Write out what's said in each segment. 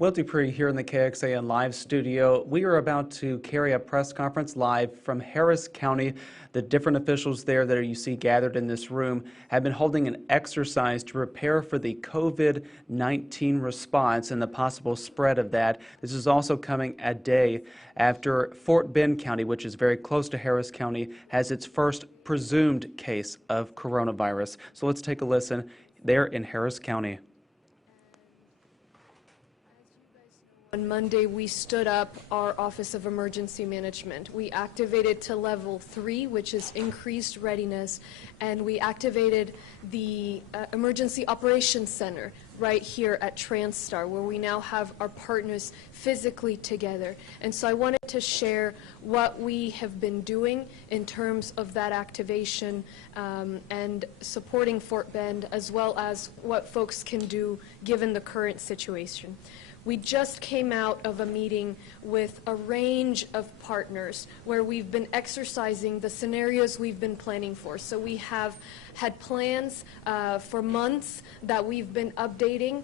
Will Dupree here in the KXAN live studio. We are about to carry a press conference live from Harris County. The different officials there that you see gathered in this room have been holding an exercise to prepare for the COVID-19 response and the possible spread of that. This is also coming a day after Fort Bend County, which is very close to Harris County, has its first presumed case of coronavirus. So let's take a listen there in Harris County. On Monday, we stood up our Office of Emergency Management. We activated to level 3, which is increased readiness, and we activated the Emergency Operations Center right here at TransStar, where we now have our partners physically together. And so I wanted to share what we have been doing in terms of that activation and supporting Fort Bend, as well as what folks can do given the current situation. We just came out of a meeting with a range of partners where we've been exercising the scenarios we've been planning for. So we have had plans for months that we've been updating,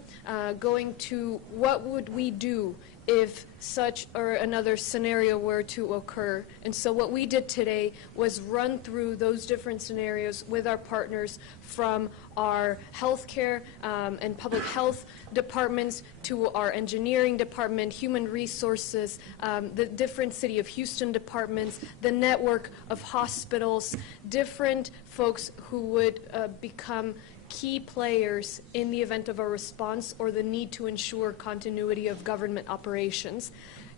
going to what would we do if such or another scenario were to occur. And so what we did today was run through those different scenarios with our partners, from our healthcare and public health departments to our engineering department, human resources, the different City of Houston departments, the network of hospitals, different folks who would become key players in the event of a response or the need to ensure continuity of government operations.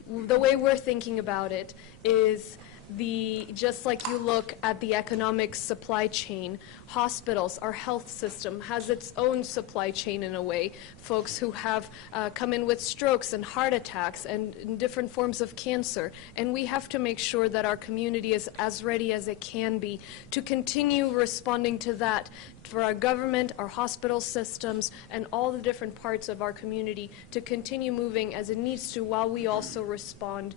The way we're thinking about it is just like you look at the economic supply chain, hospitals, our health system has its own supply chain in a way. Folks who have come in with strokes and heart attacks and different forms of cancer. And we have to make sure that our community is as ready as it can be to continue responding to that, for our government, our hospital systems, and all the different parts of our community to continue moving as it needs to, while we also respond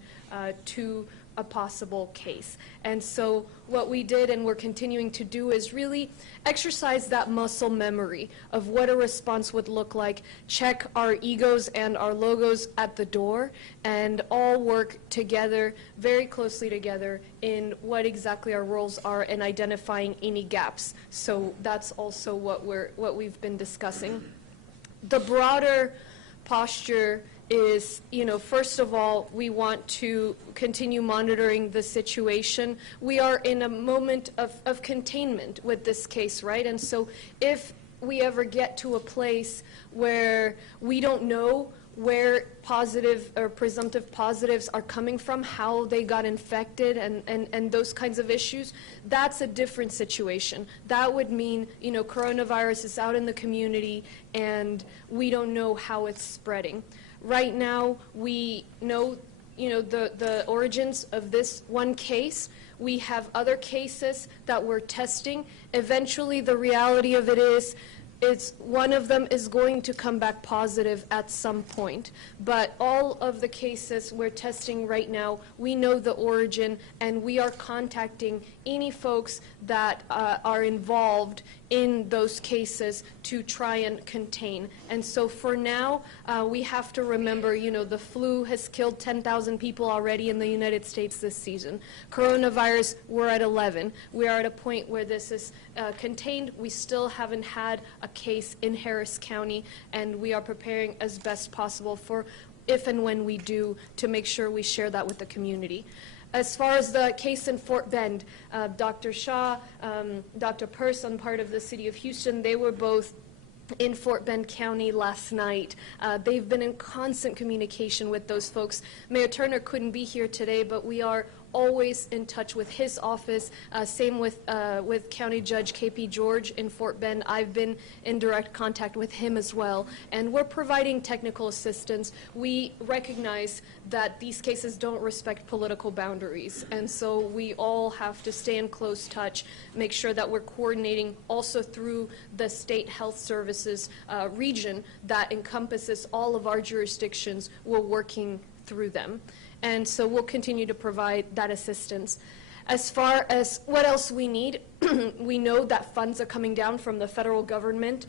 to a possible case. And so what we did and we're continuing to do is really exercise that muscle memory of what a response would look like, check our egos and our logos at the door, and all work together, very closely together, in what exactly our roles are and identifying any gaps. So that's also what we've been discussing. The broader posture is, first of all, we want to continue monitoring the situation. We are in a moment of containment with this case, right? And so if we ever get to a place where we don't know where positive or presumptive positives are coming from, how they got infected, and those kinds of issues, that's a different situation. That would mean, coronavirus is out in the community and we don't know how it's spreading. Right now, we know, the origins of this one case. We have other cases that we're testing. Eventually, the reality of it is, one of them is going to come back positive at some point. But all of the cases we're testing right now, we know the origin, and we are contacting any folks that are involved in those cases to try and contain. And so for now, we have to remember, the flu has killed 10,000 people already in the United States this season. Coronavirus, we're at 11. We are at a point where this is contained. We still haven't had a case in Harris County, and we are preparing as best possible for if and when we do, to make sure we share that with the community. As far as the case in Fort Bend, Dr. Shaw, Dr. Person, part of the City of Houston, they were both in Fort Bend County last night. They've been in constant communication with those folks. Mayor Turner couldn't be here today, but we are always in touch with his office. Same with County Judge K.P. George in Fort Bend. I've been in direct contact with him as well. And we're providing technical assistance. We recognize that these cases don't respect political boundaries. And so we all have to stay in close touch, make sure that we're coordinating also through the state health services region that encompasses all of our jurisdictions. We're working through them. And so we'll continue to provide that assistance. As far as what else we need, we know that funds are coming down from the federal government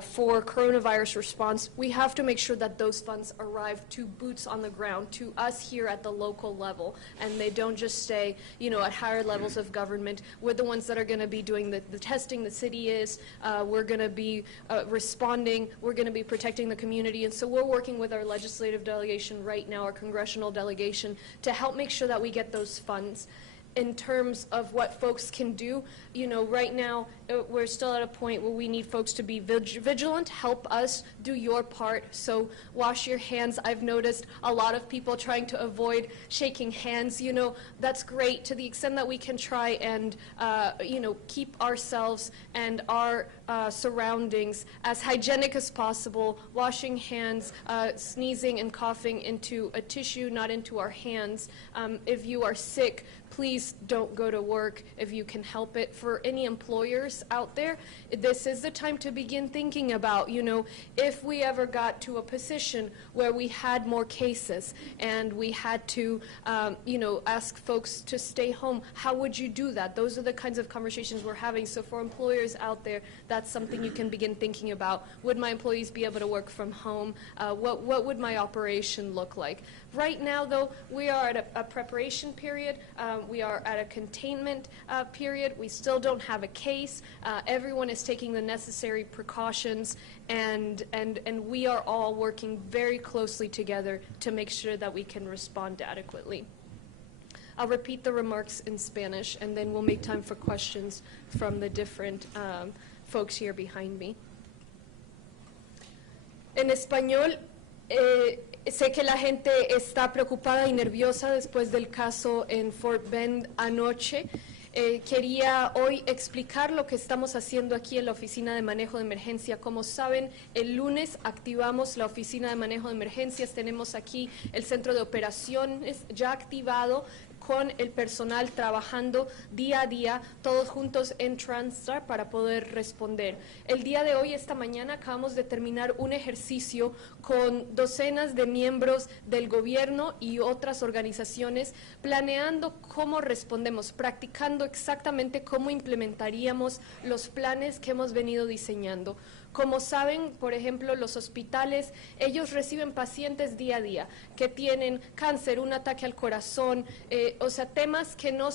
for coronavirus response. We have to make sure that those funds arrive to boots on the ground, to us here at the local level, and they don't just stay, at higher levels of government. We're the ones that are going to be doing the testing, the city is. We're going to be responding. We're going to be protecting the community. And so we're working with our legislative delegation right now, our congressional delegation, to help make sure that we get those funds. In terms of what folks can do, right now we're still at a point where we need folks to be vigilant, help us do your part. So wash your hands. I've noticed a lot of people trying to avoid shaking hands. That's great to the extent that we can try and, keep ourselves and our surroundings as hygienic as possible, washing hands, sneezing and coughing into a tissue, not into our hands. If you are sick, please don't go to work if you can help it. For any employers out there, this is the time to begin thinking about, if we ever got to a position where we had more cases and we had to, ask folks to stay home, how would you do that? Those are the kinds of conversations we're having. So for employers out there, that's something you can begin thinking about. Would my employees be able to work from home? What would my operation look like? Right now, though, we are at a preparation period. We are at a containment period. We still don't have a case. Everyone is taking the necessary precautions, and we are all working very closely together to make sure that we can respond adequately. I'll repeat the remarks in Spanish, and then we'll make time for questions from the different folks here behind me. En español, sé que la gente está preocupada y nerviosa después del caso en Fort Bend anoche. Quería hoy explicar lo que estamos haciendo aquí en la Oficina de Manejo de Emergencia. Como saben, el lunes activamos la Oficina de Manejo de Emergencias. Tenemos aquí el Centro de Operaciones ya activado, con el personal trabajando día a día, todos juntos en TransStar para poder responder. El día de hoy, esta mañana, acabamos de terminar un ejercicio con docenas de miembros del gobierno y otras organizaciones, planeando cómo respondemos, practicando exactamente cómo implementaríamos los planes que hemos venido diseñando. Como saben, por ejemplo, los hospitales, ellos reciben pacientes día a día que tienen cáncer, un ataque al corazón, temas que no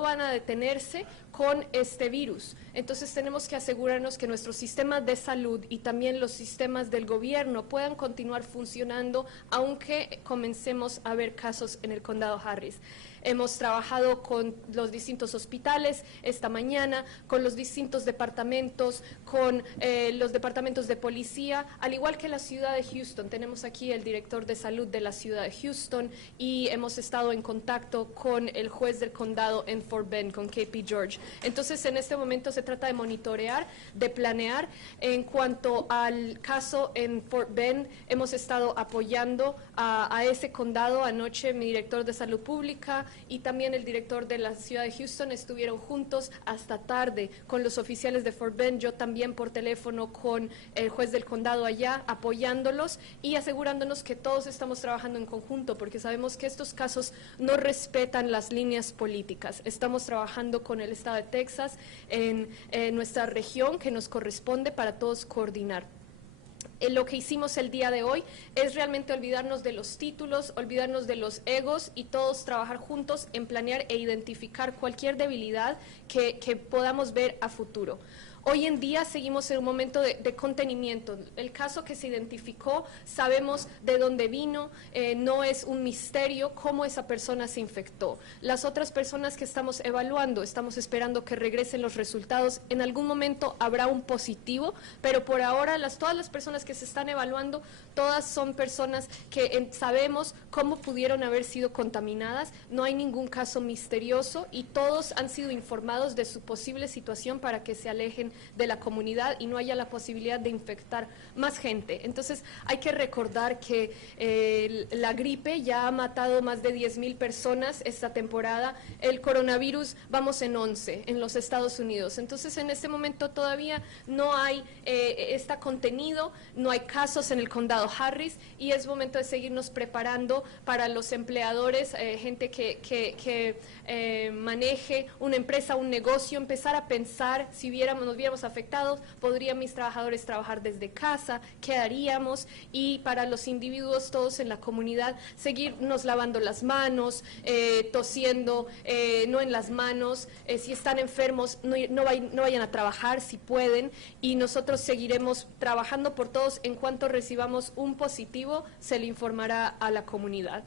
van a detenerse con este virus. Entonces tenemos que asegurarnos que nuestro sistema de salud y también los sistemas del gobierno puedan continuar funcionando, aunque comencemos a ver casos en el condado Harris. Hemos trabajado con los distintos hospitales esta mañana, con los distintos departamentos, con los departamentos de policía, al igual que la ciudad de Houston. Tenemos aquí el director de salud de la ciudad de Houston y hemos estado en contacto con el juez del condado en Fort Bend, con KP George. Entonces, en este momento se trata de monitorear, de planear. En cuanto al caso en Fort Bend, hemos estado apoyando a ese condado. Anoche mi director de salud pública y también el director de la ciudad de Houston estuvieron juntos hasta tarde con los oficiales de Fort Bend, yo también por teléfono con el juez del condado allá, apoyándolos y asegurándonos que todos estamos trabajando en conjunto, porque sabemos que estos casos no respetan las líneas políticas. Estamos trabajando con el estado de Texas en nuestra región que nos corresponde para todos coordinar. Lo que hicimos el día de hoy es realmente olvidarnos de los títulos, olvidarnos de los egos y todos trabajar juntos en planear e identificar cualquier debilidad que podamos ver a futuro. Hoy en día seguimos en un momento de contenimiento. El caso que se identificó, sabemos de dónde vino, no es un misterio cómo esa persona se infectó. Las otras personas que estamos evaluando, estamos esperando que regresen los resultados. En algún momento habrá un positivo, pero por ahora todas las personas que se están evaluando, todas son personas que sabemos cómo pudieron haber sido contaminadas. No hay ningún caso misterioso y todos han sido informados de su posible situación para que se alejen de la comunidad y no haya la posibilidad de infectar más gente. Entonces hay que recordar que la gripe ya ha matado más de 10,000 personas esta temporada. El coronavirus vamos en 11 en los Estados Unidos. Entonces en este momento todavía no hay, está contenido, no hay casos en el condado Harris y es momento de seguirnos preparando para los empleadores, gente que maneje una empresa, un negocio, empezar a pensar si nos viéramos afectados, podrían mis trabajadores trabajar desde casa, qué haríamos, y para los individuos todos en la comunidad seguirnos lavando las manos, tosiendo, no en las manos, si están enfermos no vayan a trabajar si pueden, y nosotros seguiremos trabajando por todos. En cuanto recibamos un positivo se le informará a la comunidad.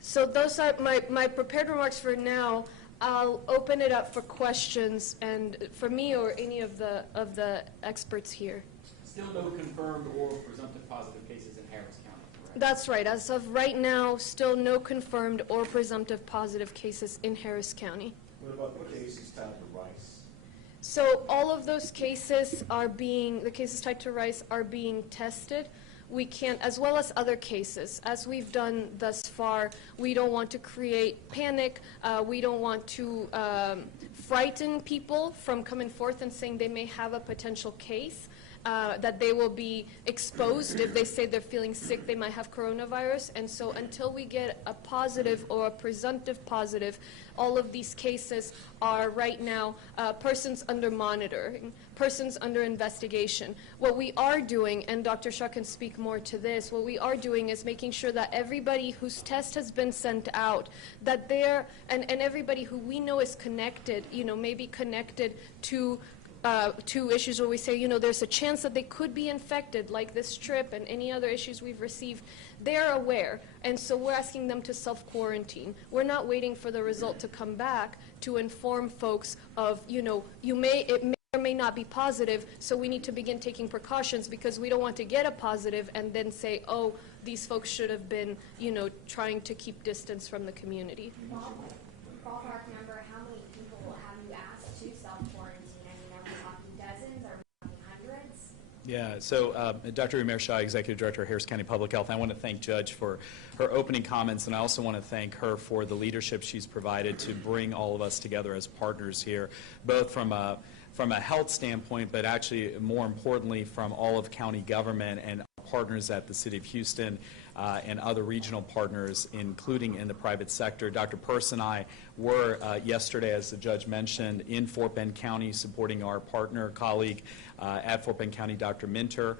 So those are my prepared remarks for now. I'll open it up for questions, and for me or any of the experts here. Still no confirmed or presumptive positive cases in Harris County, correct? That's right. As of right now, still no confirmed or presumptive positive cases in Harris County. What about the cases tied to rice? So all of those cases the cases tied to rice are being tested. We can't, as well as other cases, as we've done thus far, we don't want to create panic. We don't want to frighten people from coming forth and saying they may have a potential case, that they will be exposed if they say they're feeling sick, they might have coronavirus. And so until we get a positive or a presumptive positive, all of these cases are right now persons under monitoring, persons under investigation. What we are doing, and Dr. Shah can speak more to this, what we are doing is making sure that everybody whose test has been sent out, that and everybody who we know is connected, maybe connected to issues where we say, there's a chance that they could be infected, like this trip and any other issues we've received, they're aware. And so we're asking them to self-quarantine. We're not waiting for the result to come back to inform folks of, it may or may not be positive, so we need to begin taking precautions because we don't want to get a positive and then say, oh, these folks should have been, trying to keep distance from the community. Ballpark number, how many people have you asked to self-quarantine? Are we talking dozens or are we talking hundreds? Yeah, so Dr. Umair Shah, Executive Director of Harris County Public Health, I want to thank Judge for her opening comments, and I also want to thank her for the leadership she's provided to bring all of us together as partners here, both from a health standpoint, but actually more importantly from all of county government and partners at the City of Houston and other regional partners, including in the private sector. Dr. Peirce and I were yesterday, as the judge mentioned, in Fort Bend County supporting our partner colleague at Fort Bend County, Dr. Minter,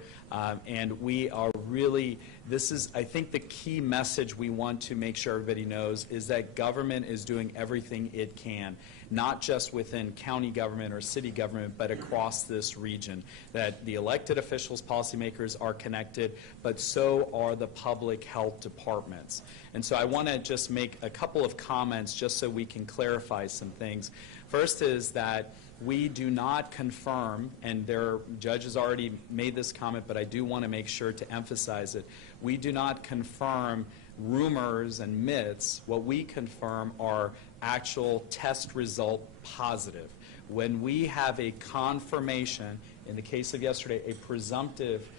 and we are really, this is, I think, the key message we want to make sure everybody knows is that government is doing everything it can, not just within county government or city government, but across this region, that the elected officials, policymakers are connected, but so are the public health departments. And so I want to just make a couple of comments just so we can clarify some things. First is that we do not confirm, and their judge has already made this comment, but I do want to make sure to emphasize it. We do not confirm rumors and myths. What we confirm are actual test result positive. When we have a confirmation, in the case of yesterday, a presumptive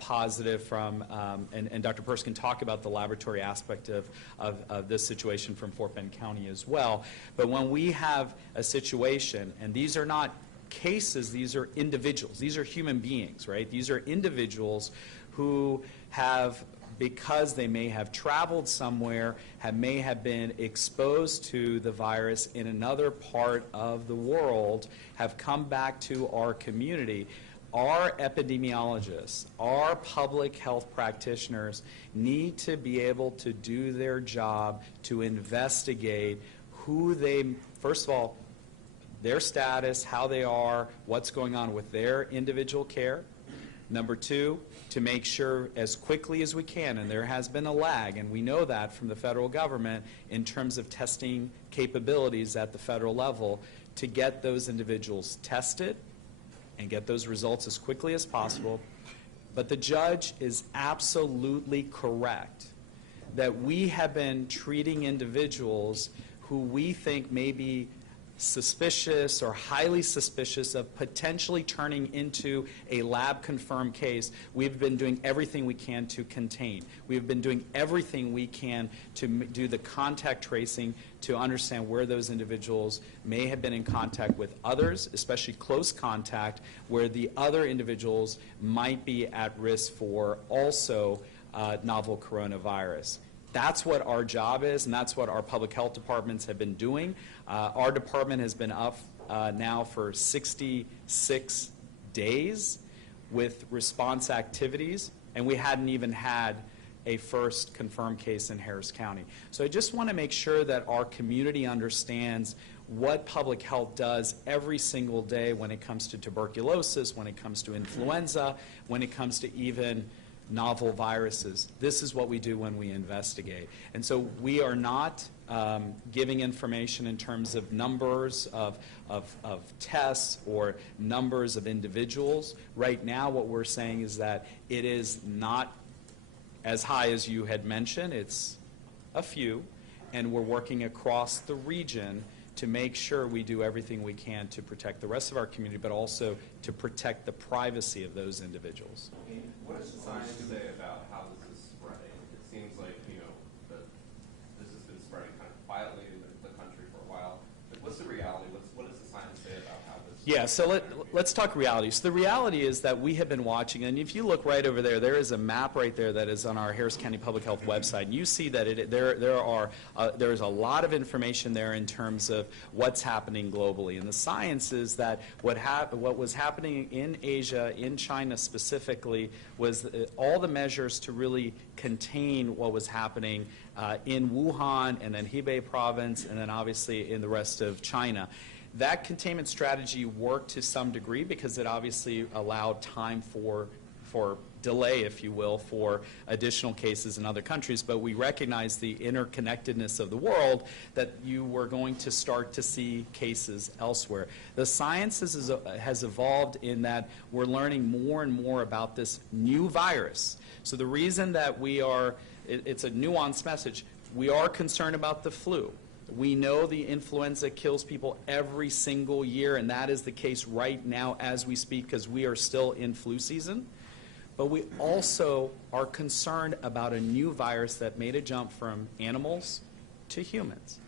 positive from, and Dr. Peirce can talk about the laboratory aspect of this situation from Fort Bend County as well. But when we have a situation, and these are not cases, these are individuals, these are human beings, right? These are individuals who have, because they may have traveled somewhere, may have been exposed to the virus in another part of the world, have come back to our community. Our epidemiologists, our public health practitioners need to be able to do their job to investigate who they, first of all, their status, how they are, what's going on with their individual care. Number two, to make sure as quickly as we can, and there has been a lag, and we know that from the federal government in terms of testing capabilities at the federal level, to get those individuals tested and get those results as quickly as possible. But the judge is absolutely correct that we have been treating individuals who we think may be suspicious or highly suspicious of potentially turning into a lab-confirmed case, we've been doing everything we can to contain. We've been doing everything we can to do the contact tracing to understand where those individuals may have been in contact with others, especially close contact, where the other individuals might be at risk for also novel coronavirus. That's what our job is, and that's what our public health departments have been doing. Our department has been up now for 66 days with response activities, and we hadn't even had a first confirmed case in Harris County. So I just want to make sure that our community understands what public health does every single day when it comes to tuberculosis, when it comes to influenza, when it comes to even novel viruses. This is what we do when we investigate. And so we are not giving information in terms of numbers of tests or numbers of individuals. Right now what we're saying is that it is not as high as you had mentioned. It's a few, and we're working across the region to make sure we do everything we can to protect the rest of our community, but also to protect the privacy of those individuals. What does the science say about how this is spreading? It seems like, that this has been spreading kind of quietly in the country for a while. But what's the reality? What does the science say about how this? Yeah, so let's talk reality. So the reality is that we have been watching, and if you look right over there, there is a map right there that is on our Harris County Public Health website, and you see that there is a lot of information there in terms of what's happening globally. And the science is that what was happening in Asia, in China specifically, was all the measures to really contain what was happening in Wuhan and then Hebei province, and then obviously in the rest of China. That containment strategy worked to some degree because it obviously allowed time for delay, if you will, for additional cases in other countries. But we recognize the interconnectedness of the world, that you were going to start to see cases elsewhere. The science has evolved in that we're learning more and more about this new virus. So the reason that it's a nuanced message, we are concerned about the flu. We know the influenza kills people every single year, and that is the case right now as we speak because we are still in flu season. But we also are concerned about a new virus that made a jump from animals to humans.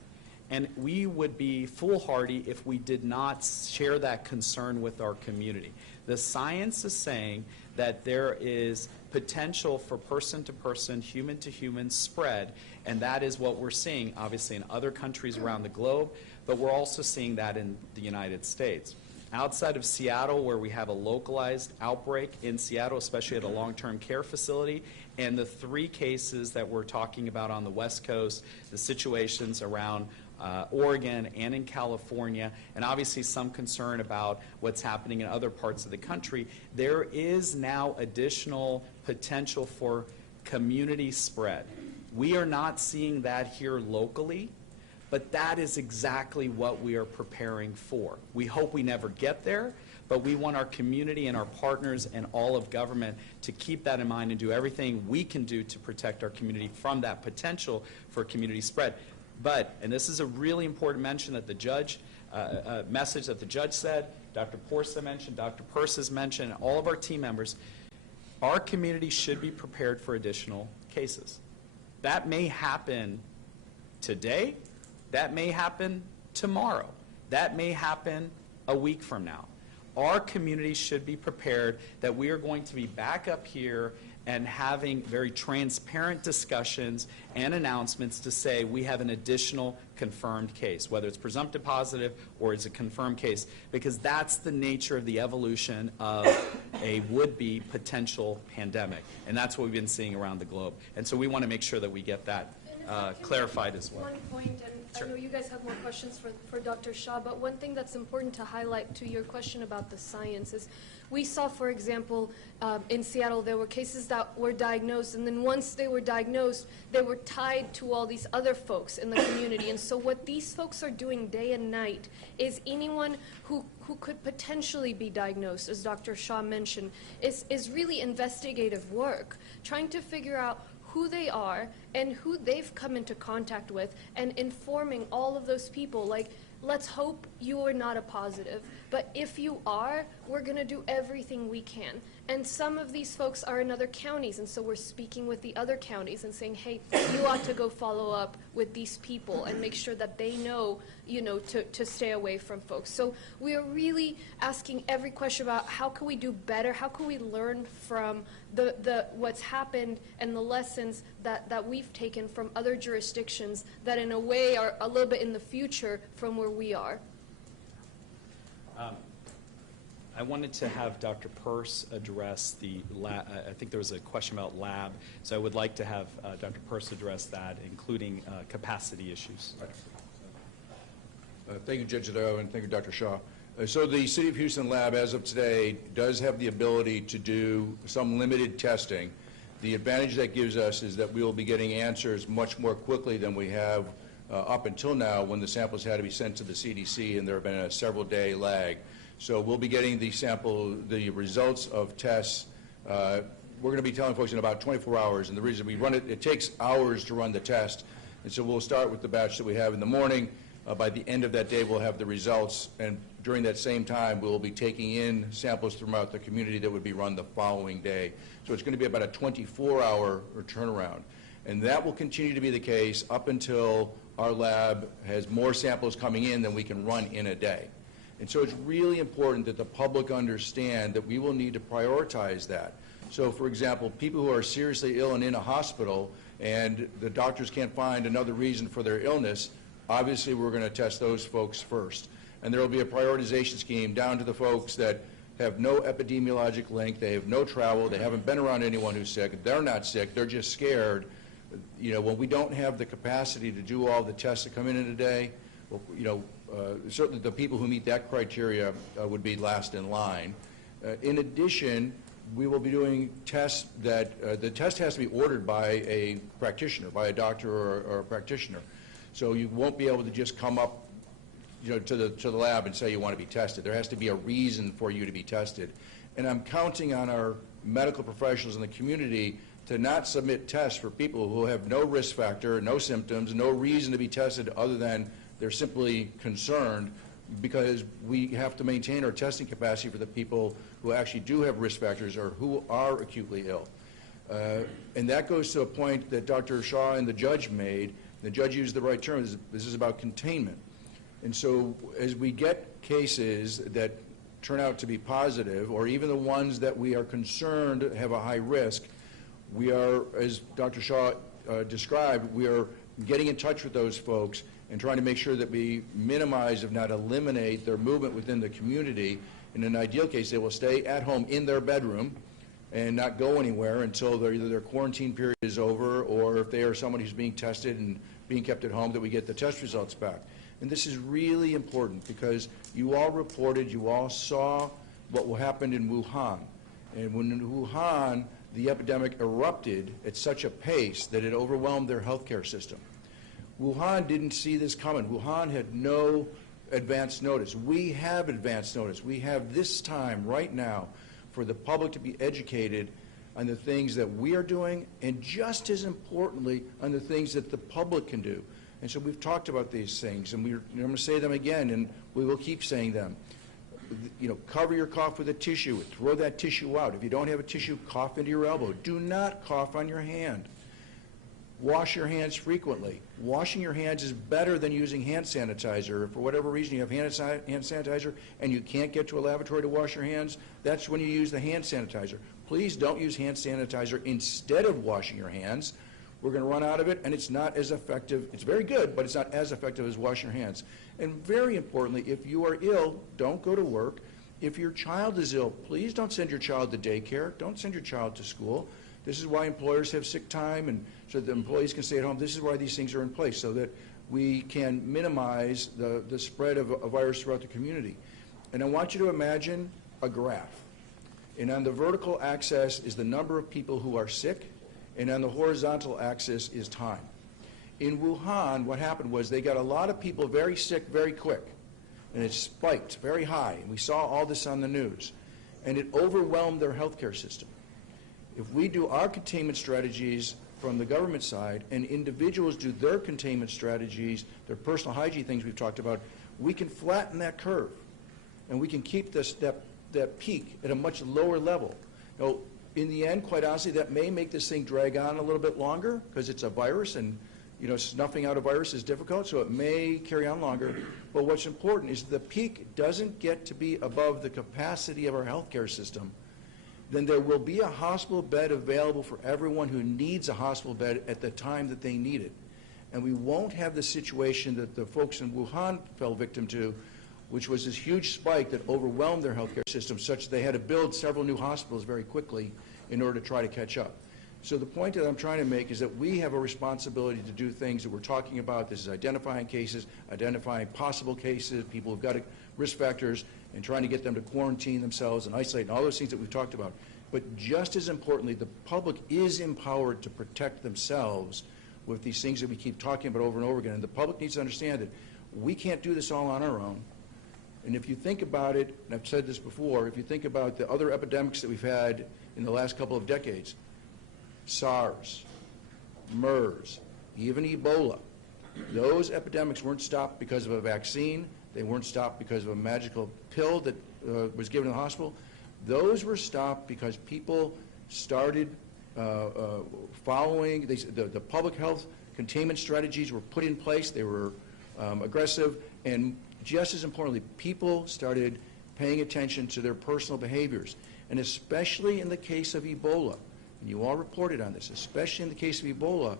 And we would be foolhardy if we did not share that concern with our community. The science is saying that there is potential for person-to-person, human-to-human spread, and that is what we're seeing, obviously, in other countries around the globe, but we're also seeing that in the United States. Outside of Seattle, where we have a localized outbreak in Seattle, especially at a long-term care facility, and the 3 cases that we're talking about on the West Coast, the situations around Oregon and in California, and obviously some concern about what's happening in other parts of the country, there is now additional potential for community spread. We are not seeing that here locally, but that is exactly what we are preparing for. We hope we never get there, but we want our community and our partners and all of government to keep that in mind and do everything we can do to protect our community from that potential for community spread. But, and this is a really important mention that the judge, message that the judge said, Dr. Porsa mentioned, Dr. Purse has mentioned, and all of our team members, our community should be prepared for additional cases. That may happen today, that may happen tomorrow, that may happen a week from now. Our community should be prepared that we are going to be back up here and having very transparent discussions and announcements to say we have an additional confirmed case, whether it's presumptive positive or it's a confirmed case, because that's the nature of the evolution of a would-be potential pandemic. And that's what we've been seeing around the globe. And so we want to make sure that we get that clarified as well. One point, and Sure. I know you guys have more questions for Dr. Shah, but one thing that's important to highlight to your question about the science is we saw, for example, in Seattle, there were cases that were diagnosed, and then once they were diagnosed, they were tied to all these other folks in the community. And so what these folks are doing day and night is anyone who could potentially be diagnosed, as Dr. Shah mentioned, is really investigative work, trying to figure out who they are and who they've come into contact with, and informing all of those people. Like let's hope you are not a positive. But if you are, we're going to do everything we can. And some of these folks are in other counties, and so we're speaking with the other counties and saying, hey, you ought to go follow up with these people and make sure that they know, to stay away from folks. So we are really asking every question about how can we do better, how can we learn from the what's happened and the lessons that we've taken from other jurisdictions that in a way are a little bit in the future from where we are. I wanted to have Dr. Peirce address the lab. I think there was a question about lab, so I would like to have Dr. Peirce address that, including capacity issues. Thank you, Judge Addo, and thank you, Dr. Shaw. So the City of Houston lab, as of today, does have the ability to do some limited testing. The advantage that gives us is that we will be getting answers much more quickly than we have up until now, when the samples had to be sent to the CDC, and there have been a several-day lag. So we'll be getting the results of tests. We're going to be telling folks in about 24 hours, and the reason we run it takes hours to run the test. And so we'll start with the batch that we have in the morning. By the end of that day, we'll have the results, and during that same time, we'll be taking in samples throughout the community that would be run the following day. So it's going to be about a 24-hour turnaround. And that will continue to be the case up until our lab has more samples coming in than we can run in a day. And so it's really important that the public understand that we will need to prioritize that. So, for example, people who are seriously ill and in a hospital and the doctors can't find another reason for their illness, obviously we're going to test those folks first. And there will be a prioritization scheme down to the folks that have no epidemiologic link, they have no travel, they haven't been around anyone who's sick, they're not sick, they're just scared. When we don't have the capacity to do all the tests that come in a day, well, certainly the people who meet that criteria would be last in line. In addition, we will be doing tests that the test has to be ordered by a practitioner, by a doctor or a practitioner. So you won't be able to just come up to the lab and say you want to be tested. There has to be a reason for you to be tested. And I'm counting on our medical professionals in the community to not submit tests for people who have no risk factor, no symptoms, no reason to be tested other than they're simply concerned, because we have to maintain our testing capacity for the people who actually do have risk factors or who are acutely ill. And that goes to a point that Dr. Shaw and the judge made. The judge used the right term. This is about containment. And so as we get cases that turn out to be positive, or even the ones that we are concerned have a high risk, we are, as Dr. Shaw described, we are getting in touch with those folks and trying to make sure that we minimize, if not eliminate, their movement within the community. In an ideal case, they will stay at home in their bedroom and not go anywhere until either their quarantine period is over, or if they are somebody who's being tested and being kept at home, that we get the test results back. And this is really important because you all reported, you all saw what happened in Wuhan. And when in Wuhan, the epidemic erupted at such a pace that it overwhelmed their healthcare system. Wuhan didn't see this coming. Wuhan had no advance notice. We have advance notice. We have this time right now for the public to be educated on the things that we are doing, and just as importantly, on the things that the public can do. And so we've talked about these things, and I'm going to say them again, and we will keep saying them. Cover your cough with a tissue. Throw that tissue out. If you don't have a tissue, cough into your elbow. Do not cough on your hand. Wash your hands frequently. Washing your hands is better than using hand sanitizer. If for whatever reason you have hand sanitizer and you can't get to a lavatory to wash your hands, that's when you use the hand sanitizer. Please don't use hand sanitizer instead of washing your hands. We're going to run out of it, and it's not as effective. It's very good, but it's not as effective as washing your hands. And very importantly, if you are ill, don't go to work. If your child is ill, please don't send your child to daycare. Don't send your child to school. This is why employers have sick time, and so that the employees can stay at home. This is why these things are in place, so that we can minimize the spread of a virus throughout the community. And I want you to imagine a graph. And on the vertical axis is the number of people who are sick, and on the horizontal axis is time. In Wuhan, what happened was they got a lot of people very sick very quick, and it spiked very high. And we saw all this on the news, and it overwhelmed their healthcare system. If we do our containment strategies from the government side, and individuals do their containment strategies, their personal hygiene things we've talked about, we can flatten that curve, and we can keep that peak at a much lower level. Now, in the end, quite honestly, that may make this thing drag on a little bit longer because it's a virus, and snuffing out a virus is difficult, so it may carry on longer. But what's important is the peak doesn't get to be above the capacity of our healthcare system. Then there will be a hospital bed available for everyone who needs a hospital bed at the time that they need it. And we won't have the situation that the folks in Wuhan fell victim to, which was this huge spike that overwhelmed their healthcare system such that they had to build several new hospitals very quickly in order to try to catch up. So the point that I'm trying to make is that we have a responsibility to do things that we're talking about. This is identifying cases, identifying possible cases, people who've got risk factors, and trying to get them to quarantine themselves and isolate, and all those things that we've talked about. But just as importantly, the public is empowered to protect themselves with these things that we keep talking about over and over again. And the public needs to understand that we can't do this all on our own. And if you think about it, and I've said this before, if you think about the other epidemics that we've had in the last couple of decades, SARS, MERS, even Ebola, those epidemics weren't stopped because of a vaccine. They weren't stopped because of a magical pill that was given in the hospital. Those were stopped because people started following, the public health containment strategies were put in place. They were aggressive, and just as importantly, people started paying attention to their personal behaviors. And especially in the case of Ebola, and you all reported on this, especially in the case of Ebola,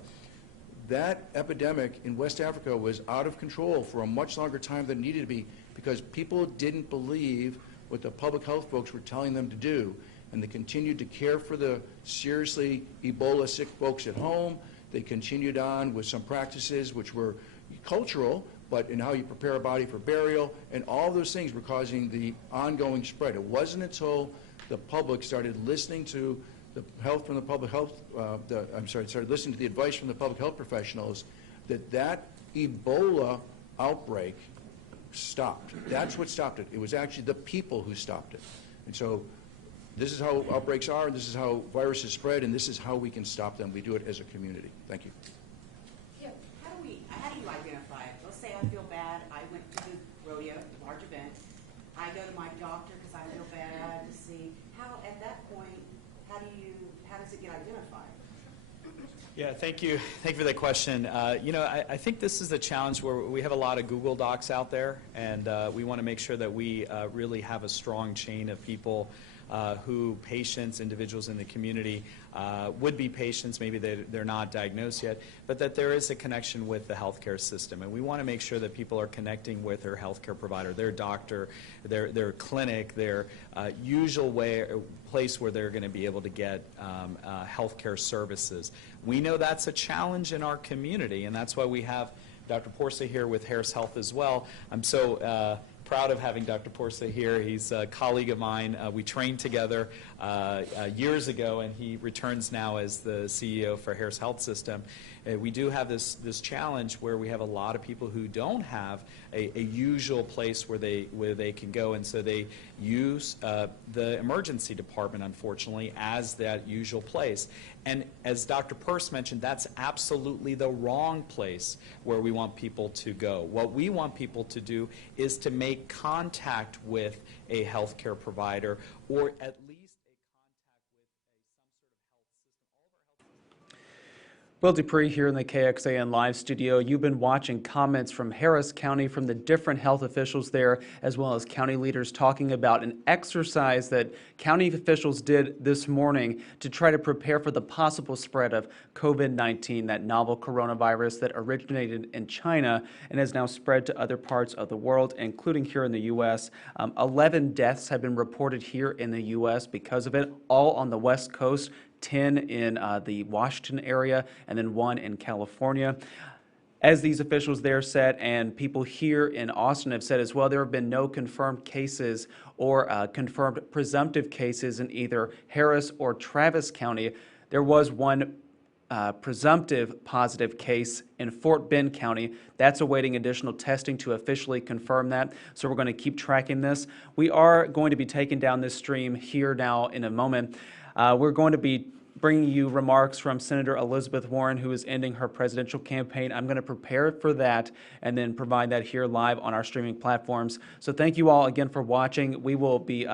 that epidemic in West Africa was out of control for a much longer time than it needed to be because people didn't believe what the public health folks were telling them to do. And they continued to care for the seriously Ebola sick folks at home. They continued on with some practices which were cultural, but in how you prepare a body for burial, and all those things were causing the ongoing spread. It wasn't until the public started listening to the help from the public health, started listening to the advice from the public health professionals that Ebola outbreak stopped. That's what stopped it. It was actually the people who stopped it. And so this is how outbreaks are, and this is how viruses spread, and this is how we can stop them. We do it as a community. Thank you. Yeah, how do you identify it? Let's say I feel bad. I went to the rodeo, the large event. I go to my doctor because I feel bad to see how, at that point, how does it get identified? Yeah, thank you. Thank you for that question. I think this is the challenge where we have a lot of Google Docs out there, and we want to make sure that we really have a strong chain of people patients, individuals in the community, would be patients, maybe they're not diagnosed yet, but that there is a connection with the healthcare system. And we want to make sure that people are connecting with their healthcare provider, their doctor, their clinic, their usual place where they're going to be able to get healthcare services. We know that's a challenge in our community, and that's why we have Dr. Porsa here with Harris Health as well. I'm so proud of having Dr. Porsa here. He's a colleague of mine. We trained together years ago, and he returns now as the CEO for Harris Health System. We do have this challenge where we have a lot of people who don't have a usual place where they can go, and so they use the emergency department, unfortunately, as that usual place. And as Dr. Peirce mentioned, that's absolutely the wrong place where we want people to go. What we want people to do is to make contact with a healthcare provider, or at least Will Dupree here in the KXAN Live studio. You've been watching comments from Harris County from the different health officials there, as well as county leaders talking about an exercise that county officials did this morning to try to prepare for the possible spread of COVID-19, that novel coronavirus that originated in China and has now spread to other parts of the world, including here in the U.S. 11 deaths have been reported here in the U.S. because of it, all on the West Coast. 10 in the Washington area, and then 1 in California. As these officials there said, and people here in Austin have said as well, there have been no confirmed cases or confirmed presumptive cases in either Harris or Travis County. There was one presumptive positive case in Fort Bend County. That's awaiting additional testing to officially confirm that, so we're going to keep tracking this. We are going to be taking down this stream here now in a moment. We're going to be bringing you remarks from Senator Elizabeth Warren, who is ending her presidential campaign. I'm going to prepare for that and then provide that here live on our streaming platforms. So thank you all again for watching. We will be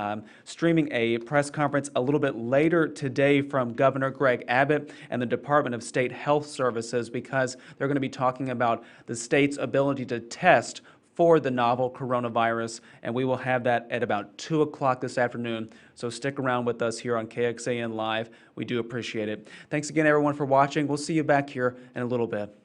streaming a press conference a little bit later today from Governor Greg Abbott and the Department of State Health Services, because they're going to be talking about the state's ability to test for the novel coronavirus, and we will have that at about 2 o'clock this afternoon. So stick around with us here on KXAN Live. We do appreciate it. Thanks again, everyone, for watching. We'll see you back here in a little bit.